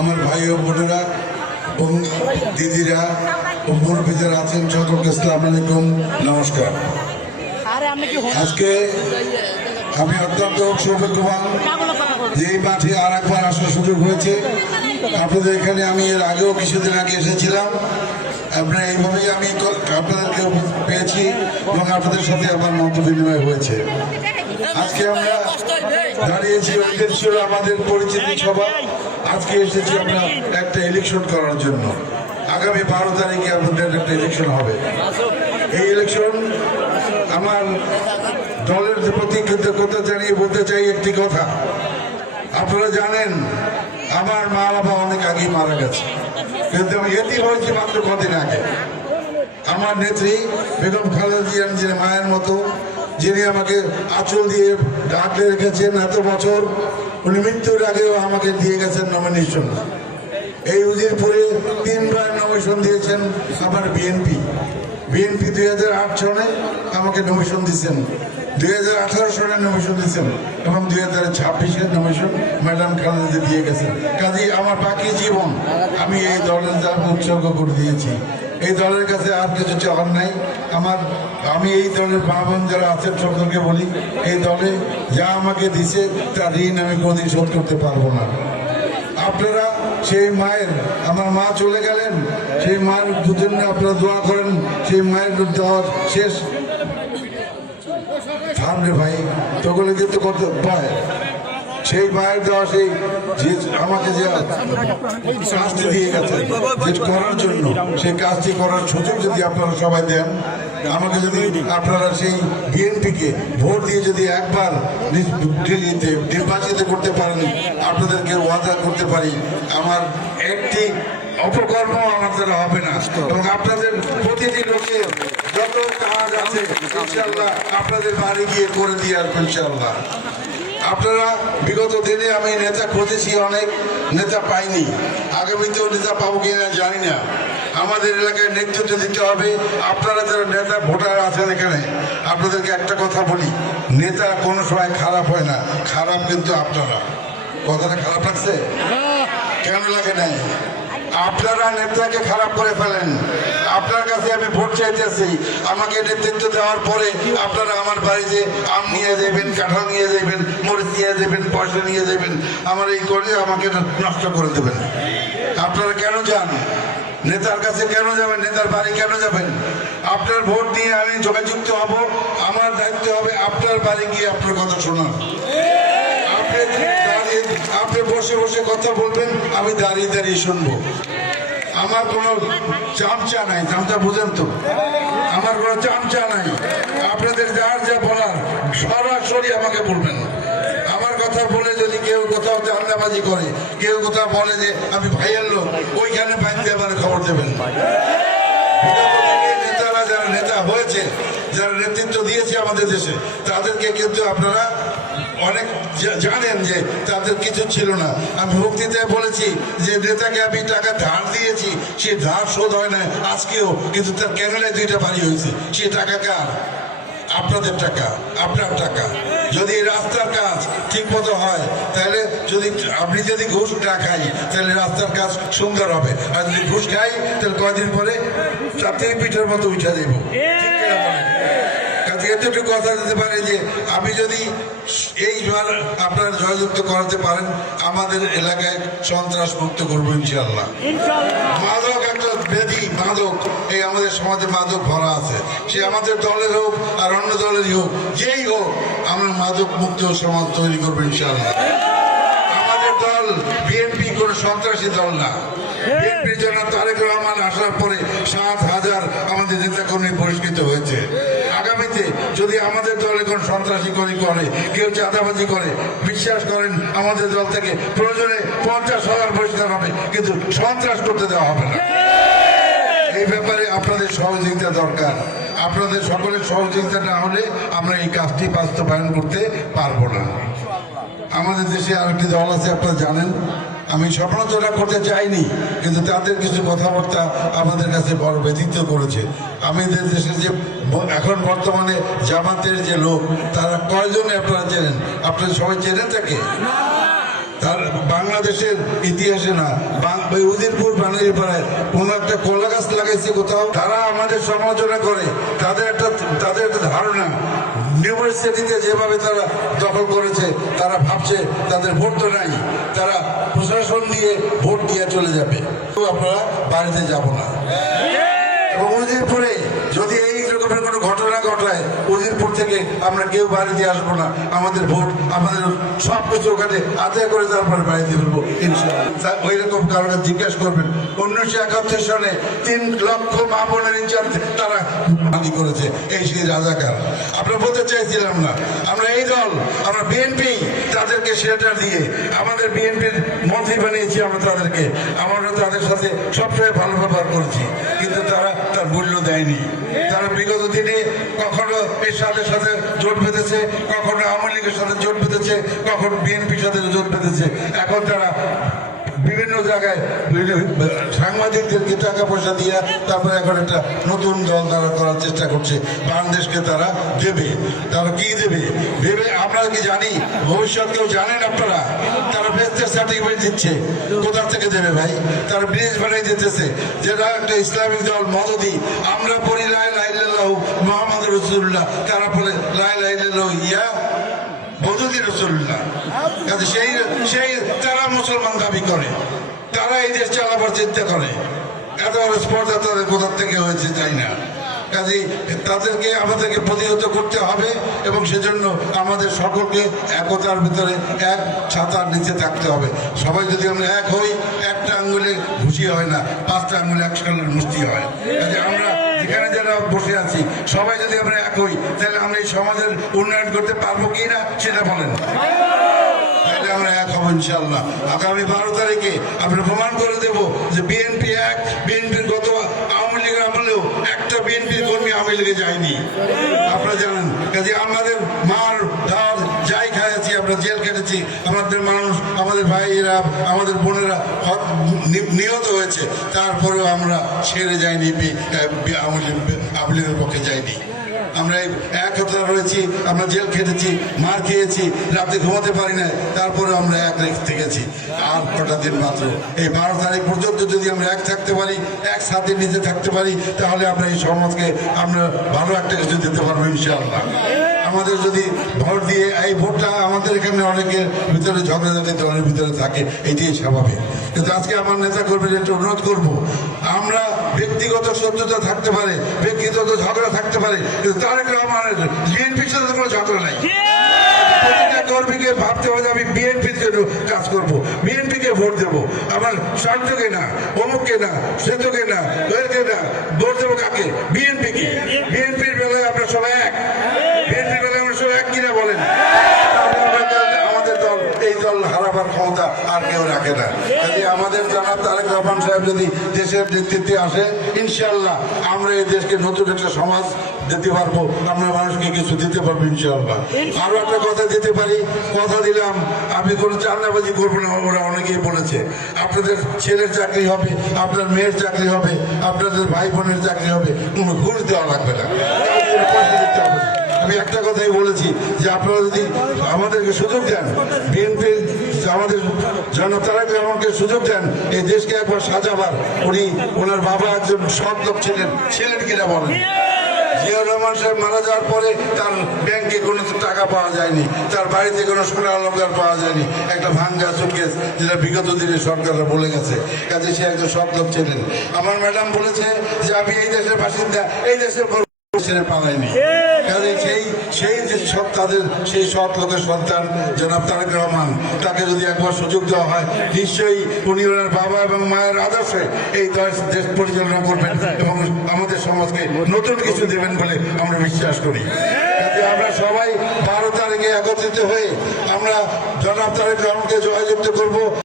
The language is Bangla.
আমার ভাই ও বোনেরা ও দিদিরা ও মুরব্বী যারা আছেন সকলকে আসসালামু আলাইকুম, নমস্কার। আজকে আমি অত্যন্ত সৌভাগ্যবান যে এই মাঠে আর একবার আসার সুযোগ হয়েছে। আপনাদের এখানে আমি এর আগেও কিছুদিন আগে এসেছিলাম। আপনারা এইভাবেই আমি আপনাদেরকে পেয়েছি এবং আপনাদের সাথে আমার মত বিনিময় হয়েছে। আজকে আমরা দাঁড়িয়েছি উদ্দেশ্য আমাদের পরিচিতি সভা। আজকে এসেছি আমরা একটা ইলেকশন করার জন্য। আগামী 12 তারিখে আমাদের একটা ইলেকশন হবে। এই ইলেকশন আমার দলের প্রতি কৃতজ্ঞতা জানিয়ে বলতে চাই একটি কথা। আপনারা জানেন আমার মা বাবা অনেক আগেই মারা গেছে, কিন্তু আমি এটি হয়েছি মাত্র কদিন আগে। আমার নেত্রী বেগম খালেদা জিয়া যিনি মায়ের মতো, যিনি আমাকে আঁচল দিয়ে ডাকলে রেখেছেন এত বছর, উনি মৃত্যুর আগেও আমাকে দিয়ে গেছেন নমিনেশন। এই উজিরপুরে 3 বার নমিনেশন দিয়েছেন আমার বিএনপি 2008 সনে আমাকে নমিনেশন দিয়েছেন, 2018 সনে নমিনেশন দিয়েছেন এবং 2026-এর নমিনেশন ম্যাডাম খালেদা দিয়ে গেছেন। কাজেই আমার বাকি জীবন আমি এই দলের জন্য উৎসর্গ করে দিয়েছি। এই দলের কাছে আর কিছু চাওয়ার নাই। আমি এই দলের মা বোন যারা আছেন সকলকে বলি, এই দলে যা আমাকে দিছে তার ঋণ আমি কোনোদিন শোধ করতে পারবো না। আপনারা সেই মায়ের, আমার মা চলে গেলেন, সেই মায়ের জন্য আপনারা দোয়া করেন। সেই মায়ের দেওয়ার শেষ সামনে ভাই তখন কিন্তু কত পায় সেই মায়ের দেওয়া সেই যে আমাকে যে কাজটি দিয়ে গেছে যে করার জন্য, সেই কাজটি করার সুযোগ যদি আপনারা সবাই দেন, আমাকে যদি আপনারা সেই বিএনপিকে ভোট দিয়ে যদি একবার নির্বাচিত করতে পারেন, আপনাদেরকে ওয়াদা করতে পারি আমার একটি অপকর্ম আমার দ্বারা হবে না এবং আপনাদের প্রতিটি লোকের যত কাজ আছে ইনশাআল্লাহ আপনাদের বাড়ি গিয়ে করে দিয়ে আসবো ইনশাআল্লাহ। আপনারা বিগত দিনে আমি নেতা খুঁজেছি, অনেক নেতা পাইনি, আগামীতেও নেতা পাবো কিনা জানি না। আমাদের এলাকায় নেতৃত্ব দিতে হবে। আপনারা যারা নেতা ভোটার আছেন এখানে, আপনাদেরকে একটা কথা বলি, নেতা কোনো সময় খারাপ হয় না, খারাপ কিন্তু আপনারা। কথাটা খারাপ লাগছে? কেন লাগে নাই? আপনারা নেতাকে খারাপ করে ফেলেন। আপনার কাছে আমি ভোট চাইতেছি, আমাকে নেতৃত্ব দেওয়ার পরে আপনারা আমার বাড়িতে আম নিয়ে যাবেন, কাঁঠাল নিয়ে যাবেন, মরিচ নিয়ে যাবেন, পয়সা নিয়ে যাবেন, আমার এই করে আমাকে নষ্ট করে দেবেন। আপনারা কেন যান নেতার কাছে? কেন যাবেন নেতার বাড়ি? কেন যাবেন? আপনার ভোট নিয়ে আমি যোগাযুক্ত হব। আমার দায়িত্ব হবে আপনার বাড়ি গিয়ে আপনার কথা শোনার। আপনি বসে বসে কথা বলবেন, আমি দাঁড়িয়ে দাঁড়িয়ে শুনবো। আমার কোনো চামচা নাই, চামচা বুঝেন তো? আমার কোনো চামচা নাই। আপনাদের যার যা বলার সরাসরি আমাকে বলবেন। আমার কথা বলে যদি কেউ কোথাও চান্দাবাজি করে, কেউ কোথাও বলে যে আমি ভাইয়ের লোক, ওইখানে বাইরে আমার খবর দেবেন। নেতারা যারা নেতা হয়েছে, যারা নেতৃত্ব দিয়েছে আমাদের দেশে, তাদেরকে কিন্তু আপনারা অনেক জানেন যে তাদের কিছু ছিল না। আমি বক্তৃতায় বলেছি যে নেতাকে আমি টাকা ধার দিয়েছি, সে ধার শোধ হয় না আজকেও, কিন্তু তার ক্যানাডায় 2টা বাড়ি হয়েছে। সে টাকা কার? আপনাদের টাকা, আপনার টাকা। যদি রাস্তার কাজ ঠিক মতো হয়, তাহলে আপনি যদি ঘুষ না খাই, তাহলে রাস্তার কাজ সুন্দর হবে। আর যদি ঘুষ খাই, তাহলে কয়দিন পরে চাকরি পিঠের মতো উঠে দেব। এতটুকু কথা দিতে পারে যে আমি যদি এইবার আপনারা জয়যুক্ত করাতে পারেন, আমাদের এলাকায় সন্ত্রাস মুক্ত করবো ইনশাআল্লাহ। মাদক একটা ব্যাধি, মাদক এই আমাদের সমাজে মাদক ভরা আছে। সে আমাদের দলের হোক আর অন্য দলেরই হোক, যেই হোক, আমরা মাদক মুক্ত সমাজ তৈরি করবো ইনশাআল্লাহ। আমাদের দল বিএনপি কোনো সন্ত্রাসী দল না। বিএনপির জন্য তারেক রহমান আসার পরে 7,000 আমাদের নেতাকর্মী বহিষ্কৃত হয়েছে। আগামীতে যদি আমাদের দলে কোন সন্ত্রাসী করে, কেউ চাঁদাবাজি করে, বিশ্বাস করেন আমাদের দল থেকে প্রয়োজনে 50,000 বহিষ্কার হবে, কিন্তু সন্ত্রাস করতে দেওয়া হবে না। এই ব্যাপারে আপনাদের সহযোগিতা দরকার। আপনাদের সকলের সহযোগিতা না হলে আমরা এই কাজটি বাস্তবায়ন করতে পারবো না। আমাদের দেশে আরেকটি দল আছে, আপনারা জানেন। আমি সমালোচনা করতে চাইনি, কিন্তু তাদের কিছু কথাবার্তা আমাদের কাছে বড় ব্যথিত করেছে। আমাদের দেশে যে এখন বর্তমানে জামাতের যে লোক, তারা কয়জনে আপনারা চেনেন? আপনারা সবাই চেনেন তাকে? তার বাংলাদেশের ইতিহাসে না, উজিরপুর বানারীপাড়ায় কোনো একটা কলা গাছ লাগাইছে কোথাও। তারা আমাদের সমালোচনা করে, তাদের একটা ধারণা ইউনিভার্সিটিতে যেভাবে তারা দখল করেছে, তারা ভাবছে তাদের ভোট তো নাই, তারা প্রশাসন দিয়ে ভোট দিয়ে চলে যাবে, তো আপনারা বাড়িতে যাব না। এবং উজিরপুরে যদি এই রকমের কোনো ঘটনা ঘটায়, উজিরপুর থেকে আমরা কেউ বাড়িতে আসবো না, আমাদের ভোট আমাদের সব কিছু ওখানে আদায় করে তারপরে বাড়িতে ফেলবো ইনশাআল্লাহ। ওই রকম কারণে জিজ্ঞাসা করবেন 1971 সনে 3 লক্ষ মা বোনের ইনচার্জ তারা হানি করেছে, এই সেই রাজাকার। আমরা বলতে চাইছিলাম না, আমরা এই দল, আমরা বিএনপি, তাদেরকে শেল্টার দিয়ে আমাদের বিএনপির মন্ত্রী বানিয়েছি আমরা তাদেরকে, আমরা তাদের সাথে সবসময় ভালো ব্যবহার করেছি, কিন্তু তারা তার মূল্য দেয়নি। তারা বিগত দিনে কখনো এর সাথে সাথে জোট বেঁধেছে, কখনো আওয়ামী লীগের সাথে জোট বেঁধেছে, কখনো বিএনপির সাথে জোট বেঁধেছে। এখন তারা বিভিন্ন জায়গায় সাংবাদিকদেরকে টাকা পয়সা দিয়ে তারপরে এখন একটা নতুন দল তারা করার চেষ্টা করছে। বাংলাদেশকে তারা দেবে, তারা কি দেবে ভেবে আমরা কি জানি? ভবিষ্যৎ কেউ জানেন আপনারা? তারা বেস্টের সার্টিফিকেট দিচ্ছে, কোথা থেকে দেবে ভাই? তারা ব্রিজ বানিয়ে দিতেছে, যেটা একটা ইসলামিক দল মদদি। আমরা পড়ি লা ইলাহা ইল্লাল্লাহু মুহাম্মাদুর রাসূলুল্লাহ, তারা বলে লা ইলাহা ইল্লাল্লাহু ইয়া মদদি রাসূলুল্লাহ। সেই তারা মুসলমান দাবি করে, তারা এই দেশ চালাবার চিন্তা করে। এত বড় স্পর্ধা তাদের কোথা থেকে হয়েছে জানি না। কাজেই তাদেরকে আমাদেরকে প্রতিহত করতে হবে, এবং সেজন্য আমাদের সকলকে একতার ভিতরে এক ছাতার নিচে থাকতে হবে। সবাই যদি আমরা এক হই, একটা আঙ্গুলে ঘুষি হয় না, 5টা আঙ্গুলে একসাথে মুষ্টি হয়। কাজে আমরা এখানে যারা বসে আছি সবাই যদি আমরা এক হই, তাহলে আমরা এই সমাজের উন্নয়ন করতে পারবো কি না সেটা বলেন। তাহলে আমরা এক হবো ইনশাআল্লাহ। আগামী 12 তারিখে আমরা প্রমাণ করে দেব যে বিএনপি এক। বিএনপির গত আওয়ামী লীগের আমলেও একটা বিএনপি কর্মী আওয়ামী লীগে যায়নি, আপনারা জানেন। কাজে আমাদের মার ধার যাই খাইছি, আমরা জেল কেটেছি, আমাদের মানুষ, আমাদের ভাইয়েরা, আমাদের বোনেরা নিহত হয়েছে, তারপরেও আমরা ছেড়ে যাইনি, আওয়ামী লীগের পক্ষে যাইনি। আমরা একতা রয়েছি, আমরা জেল খেটেছি, মার খেয়েছি, রাতে ঘুমাতে পারি না, তারপরে আমরা এক রেখে গেছি। আর কটা দিন মাত্র, এই 12 তারিখ পর্যন্ত যদি আমরা এক থাকতে পারি, এক সাথে নিচে থাকতে পারি, তাহলে আমরা এই সমাজকে আমরা ভালো একটা কিছু দিতে পারবো ইনশাআল্লাহ। আমাদের যদি ভোট দিয়ে, এই ভোটটা আমাদের এখানে অনেকের ভিতরে ঝগড়াঝাটি দলের ভিতরে থাকে, এটাই স্বাভাবিক। কিন্তু আজকে আমার নেতা কর্মীদের একটা অনুরোধ করবো, আমরা ব্যক্তিগত শত্রুতা থাকতে পারে, ব্যক্তিগত ঝগড়া থাকতে পারে, কিন্তু তারেক রহমানের বিএনপির সাথে কোনো ঝগড়া নাই। প্রতিটা কর্মীকে ভাবতে হবে আমি বিএনপির জন্য কাজ করবো, বিএনপিকে ভোট দেবো। আমার স্বার্থকে না, অমুককে না, সেতুকে না, ওদেরকে না, ভোট দেবো কাকে? বিএনপিকে। বিএনপির বেলায় আমরা সবাই এক, বিএনপির বেলায় আমরা সবাই এক কিনা বলেন? আমাদের দল, এই দল হারাবার ক্ষমতা আর কেউ রাখে না। আমাদের জনাব তারেক রহমান সাহেব যদি দেশের নেতৃত্বে আসে, ইনশাআল্লাহ আমরা এই দেশকে নতুন একটা সমাজ দিতে পারবো, আমরা মানুষকে কিছু দিতে পারবো ইনশাআল্লাহ। আরো একটা কথা দিতে পারি, কথা দিলাম আমি কোনো চাঁদাবাজি করবো না। ওরা অনেকেই বলেছে আপনাদের ছেলের চাকরি হবে, আপনার মেয়ের চাকরি হবে, আপনাদের ভাই বোনের চাকরি হবে, কোনো ঘুষ দেওয়া লাগবে না, পয়সা দিতে হবে না। আমি একটা কথাই বলেছি যে আপনারা যদি আমাদেরকে সুযোগ দেন, বিএনপির আমাদের জনাব তারেক রহমানকে সুযোগ দেন এই দেশকে একবার সাজাবার। ওনার বাবা একজন সৎ লোক ছিলেন কিনা বলেন? জিয়াউর রহমান সাহেব মারা যাওয়ার পরে তার ব্যাংকে কোনো টাকা পাওয়া যায়নি, তার বাড়িতে কোনো সোনা অলংকার পাওয়া যায়নি, একটা ভাঙ্গা সুটকেস, যেটা বিগত দিনে সরকাররা বলে গেছে। কাজে সে একজন সৎ লোক ছিলেন। আমার ম্যাডাম বলেছে যে আমি এই দেশের বাসিন্দা, এই দেশের ছেড়ে পালাইনি। কাজে সেই যে সব তাদের সেই সৎ লোকের সন্তান জনাব তারেক রহমান, তাকে যদি একবার সুযোগ দেওয়া হয়, নিশ্চয়ই উনি ওনার বাবা এবং মায়ের আদর্শে এই দেশ পরিচালনা করবেন এবং আমাদের সমাজকে নতুন কিছু দেবেন বলে আমরা বিশ্বাস করি। আমরা সবাই 12 তারিখে একত্রিত হয়ে আমরা জনাব তারেক রহমানকে জয়যুক্ত করবো।